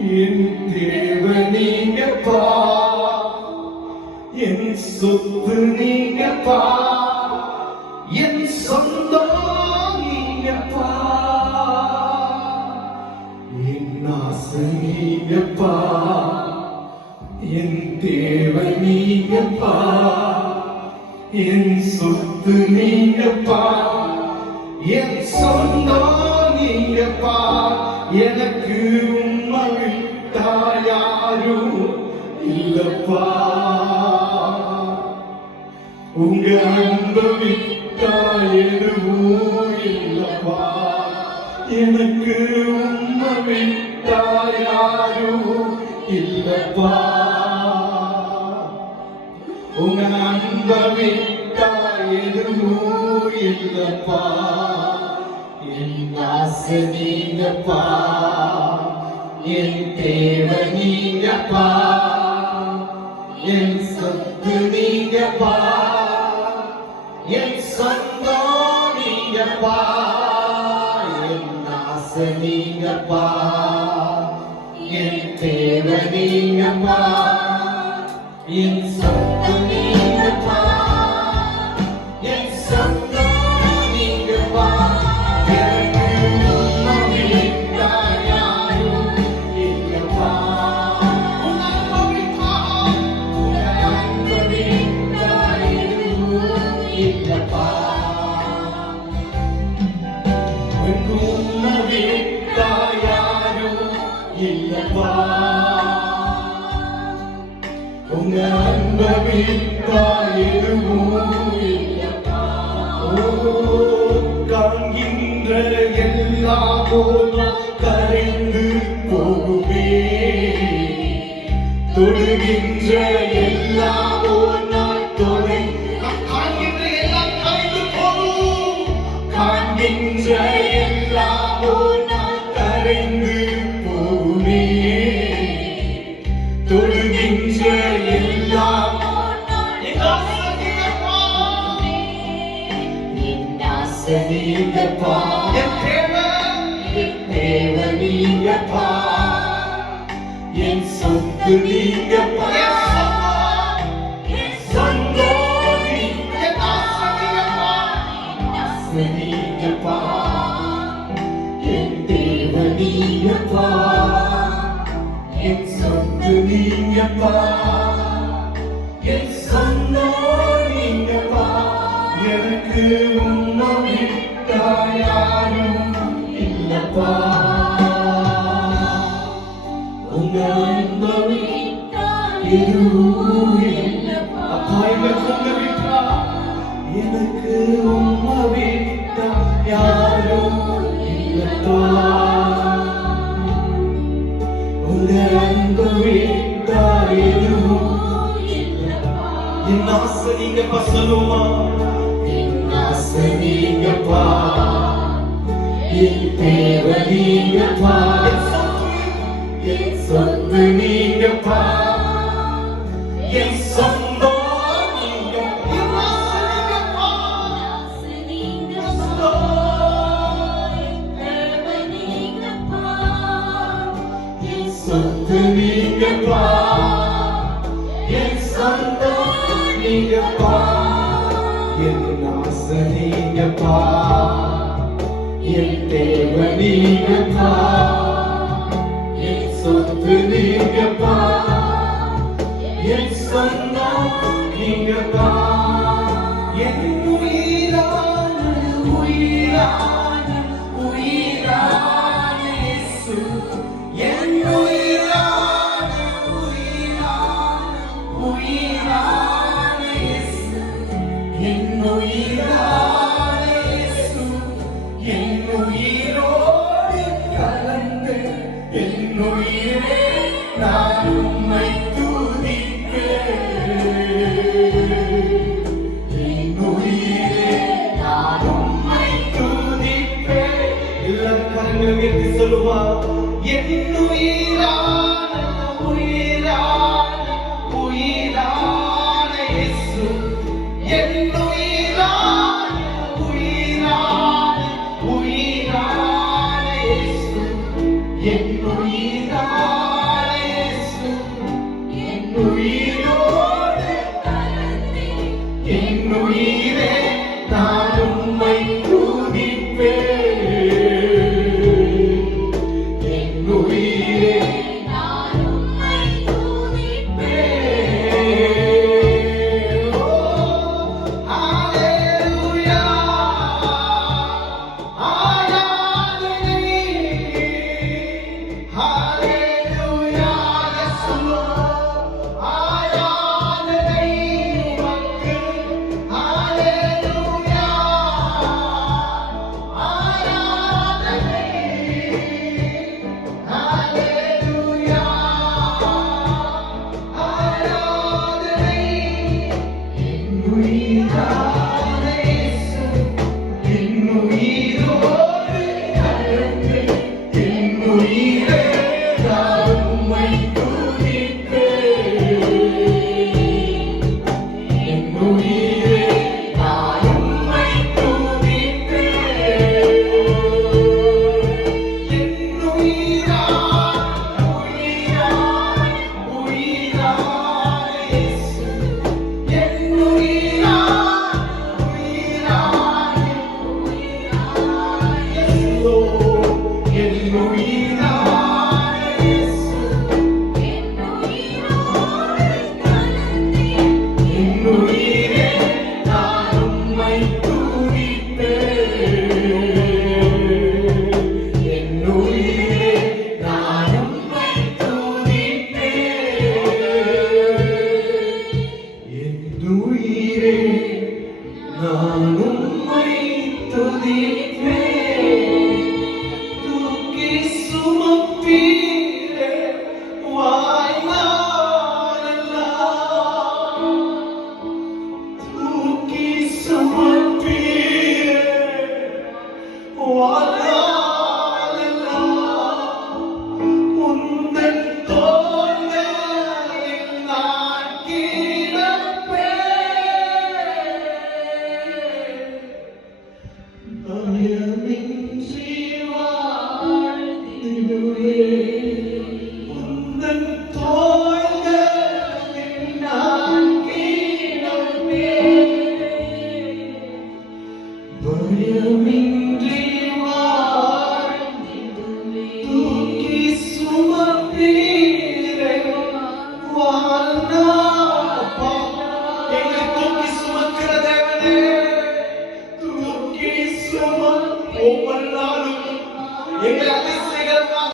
என் தேவனீங்கப்பா, என் சொத்து நீங்கப்பா, என் சொந்தம் நீங்கப்பா, என் ஆசை நீங்கப்பா, என் தேவனீங்கப்பா, என் சொத்து நீங்கப்பா, என் சொந்தம் நீங்கப்பா. எனக்கு உம்மை விட்டா யாரும் இல்லப்பா, உங்க அன்பை விட்டா எதுவும் இல்லப்பா. எனக்கு உம்மை விட்டா யாரும் இல்லப்பா, உங்க அன்பை விட்டா எதுவும் இல்லப்பா. என் ஆசை நீங்கப்பா, என் தேவை நீங்கப்பா, என் சொத்து நீங்கப்பா, என் சொந்தம் நீங்கப்பா. என் ஆசை நீங்கப்பா, என் தேவை நீங்கப்பா, என் சொத்து நீங்கப்பா, என் சொந்தம் நீங்கப்பா. உங்க அன்பை விட்டா எதுவும் இல்லப்பா. காண்கின்ற எல்லா போதும் கரைந்து போகுமே, தொடுகின்ற எல்லா போனால் தொலை காண்கின்ற எல்லாம் கரைந்து போகும், காண்கின்ற எல்லா போனால் கரைந்து போகுமே, தொடுகின்ற எல்லாம் நீங்கப்பா, என் தேவை நீங்கப்பா, என் சொத்து நீங்கப்பா, என் சொந்தம் நீங்கப்பா, என் தேவை நீங்கப்பா, என் சொத்து நீங்கப்பா, என் சொந்தம் நீங்கப்பா. எனக்கு உம்மை விட்டா யாரும் இல்லப்பா, உங்க அன்பை விட்டா எதுவும் இல்லப்பா. அப்பா, எனக்கு உம்மை விட்டா, எனக்கு உம்மை விட்டா யாரும் இல்லப்பா, உங்க அன்பை விட்டா எதுவும் இல்லப்பா. என் ஆசை நீங்கப்பா, சொல்லுமா, என் ஆசை நீங்கப்பா, என் தேவை நீங்கப்பா, என் சொத்து நீங்கப்பா, என் சொந்தம் நீங்கப்பா, சொத்து நீங்கப்பா, என் சொந்தம் நீங்கப்பா. என் ஆசை நீங்கப்பா, என் தேவை நீங்கப்பா, என் சொத்து நீங்கப்பா, என் சொந்தம் நீங்கப்பா. என் உயிரான உயிரான உயிரான இயேசு, என் உயிரான உயிரான உயிரான இயேசு, என் உயிரான இயேசு, என் உயிரோடு கலந்து என் உயிரே நான் உம்மை துதிப்பேன், என் உயிரே நான் உம்மை துதிப்பேன். எல்லாரும் கரங்களை உயர்த்தி சொல்லுவா, என் உயிரான உயிரான உயிரான இயேசு, என் உயிரான உயிரான உயிரான இயேசு, என் உயிரான ஹalleluya இயேசுவே ஆராதனை உமக்கு ஹalleluya ஆராதனை ஹalleluya ஆராதனை என் உயிரான இயேசு என் உயிரோடு கலந்து என் உயிரே நான் உம்மை துதிப்பேன் என் உயிரே நான் உம்மை துதிப்பேன் என் உயிரான உயிரான இயேசு என் உயிரான இயேசு என் உயிரான இயேசு என் உயிரே நான் உம்மை துதிப்பேன் என் உயிரே நான் உம்மை துதிப்பேன் என் உயிரே நான் உம்மை துதிப்பேன் தூக்கி சுமப்பீரே வாழ்நாளெல்லாம் தூக்கி சுமப்பீரே வாழ்நாளெல்லாம் உந்தன் தோள்களில் நான் கிடப்பேன் பயமின்றி வாழ்ந்திடுவேன்